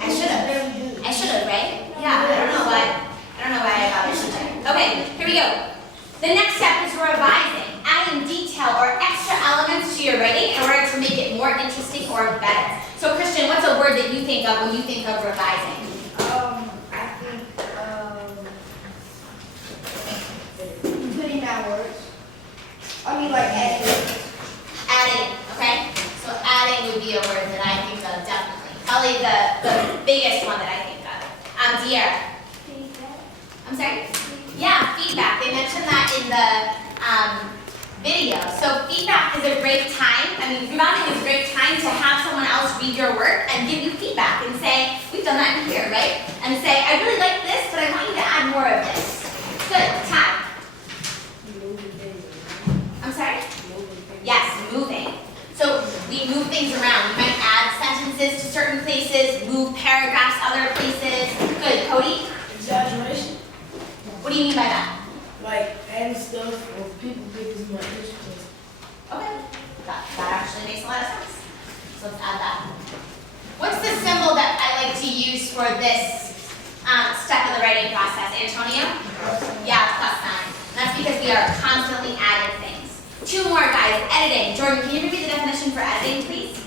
I should have, right? Yeah, I don't know why. I don't know why I thought I should have. Okay, here we go. The next step is revising, adding detail or extra elements to your writing in order to make it more interesting or better. So Christian, what's a word that you think of when you think of revising? I think putting down words. I mean, like adding. Adding, okay? So adding would be a word that I think of definitely. Probably the biggest one that I think of. Dear. Feedback. I'm sorry? Yeah, feedback. They mentioned that in the video. So feedback is a great time. I mean, revising is a great time to have someone else read your work and give you feedback and say, we've done that in here, right? And say, I really like this, but I want you to add more of this. Good. Time. I'm sorry? Yes, moving. So we move things around. We might add sentences to certain places, move paragraphs other places. Good. Cody? Exaggeration. What do you mean by that? Like adding stuff or people think is more interesting. Okay. That actually makes a lot of sense. So let's add that. What's the symbol that I like to use for this step of the writing process? Antonio? Yeah, plus sign. That's because we are constantly adding things. Two more, guys. Editing. Jordan, can you repeat the definition for editing, please?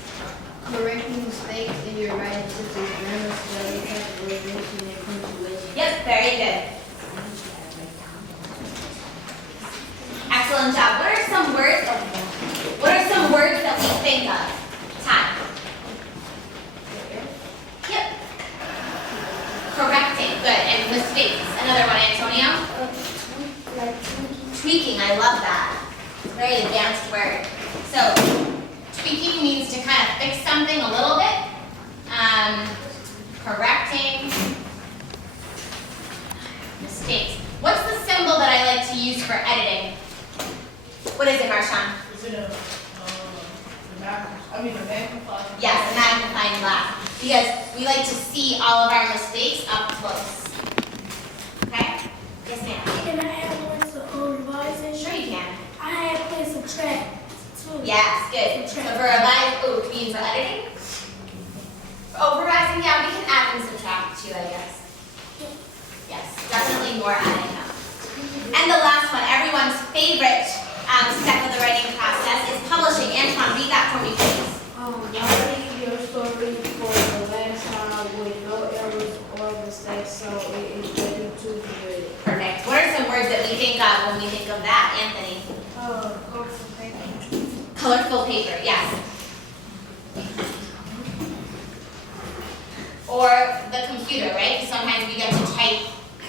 Correcting mistakes in your writing, such as grammar, spelling, capitalization, and punctuation. Yep, very good. Excellent job. What are some words? What are some words that we think of? Time. Yep. Correcting. Good. And mistakes. Another one, Antonio. Like Tweaking. I love that. It's a very advanced word. So tweaking means to kind of fix something a little bit. Correcting. Mistakes. What's the symbol that I like to use for editing? What is it, Marshawn? Is it a magnifying? Yes, a magnifying glass. Because we like to see all of our mistakes up close. Okay? Yes, ma'am. Can I add one to revising? Sure you can. I had played subtract too. Yes, good. So for revise, you mean for editing? For revising, yeah, we can add and subtract too, I guess. Yes, definitely more adding up. And the last one, everyone's favorite step of the writing process is publishing. Antoine, read that for me, please. writing your story for the last time with no errors or mistakes, so it is ready to be read. Perfect. What are some words that we think of when we think of that, Anthony? Colorful paper. Colorful paper, yes. Or the computer, right? Sometimes we get to type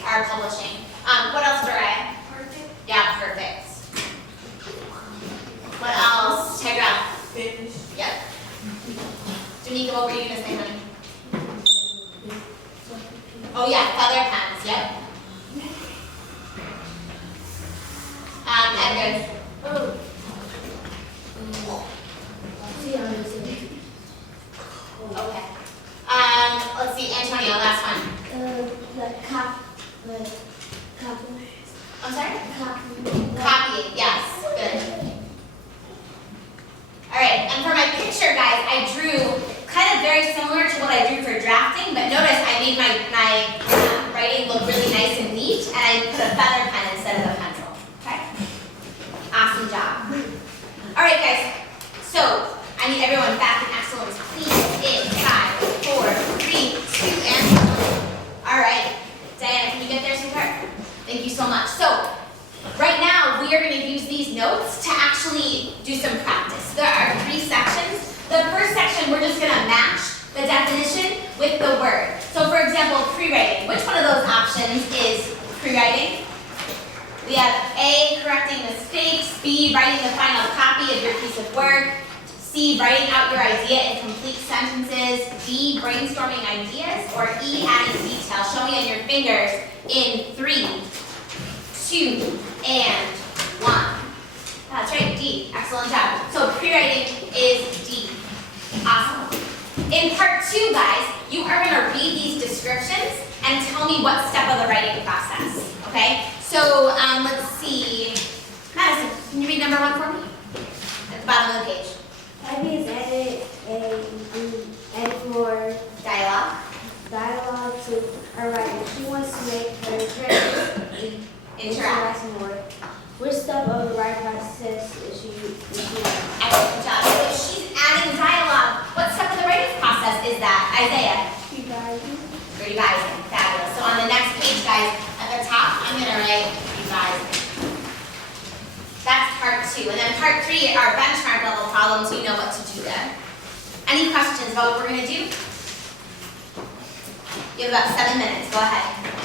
our publishing. What else, Doriah? Perfect. Yeah, perfect. What else? Tegra? Finish. Yep. Janika, what were you going to say, honey? Oh yeah, feather pens, yep. Edgar? Okay. Let's see, Antonio, last one. I'm sorry? Copying, yes, good. All right, and for my picture, guys, I drew kind of very similar to what I drew for drafting, but notice I made my writing look really nice and neat, and I put a feather pen instead of a pencil, okay? Awesome job. All right, guys, so I need everyone back in excellence, please, in 5, 4, 3, 2, and 1. All right, Diana, can you get there, sweetheart? Thank you so much. So, right now, we are going to use these notes to actually do some practice. There are 3 sections. The first section, we're just going to match the definition with the word. So, for example, pre-writing. Which one of those options is pre-writing? We have A, correcting mistakes, B, writing the final copy of your piece of work, C, writing out your idea in complete sentences, D, brainstorming ideas, or E, adding detail. Show me on your fingers in 3, 2, and 1. That's right, D. Excellent job. So pre-writing is D. Awesome. In part 2, guys, you are going to read these descriptions and tell me what step of the writing process. Okay? So let's see. Madison, can you read number 1 for me? At the bottom of the page. Typing is edit, edit for Dialogue. 2. And then part 3 are benchmark level problems. You know what to do there. Any questions about what we're going to do? You have about 7 minutes. Go ahead.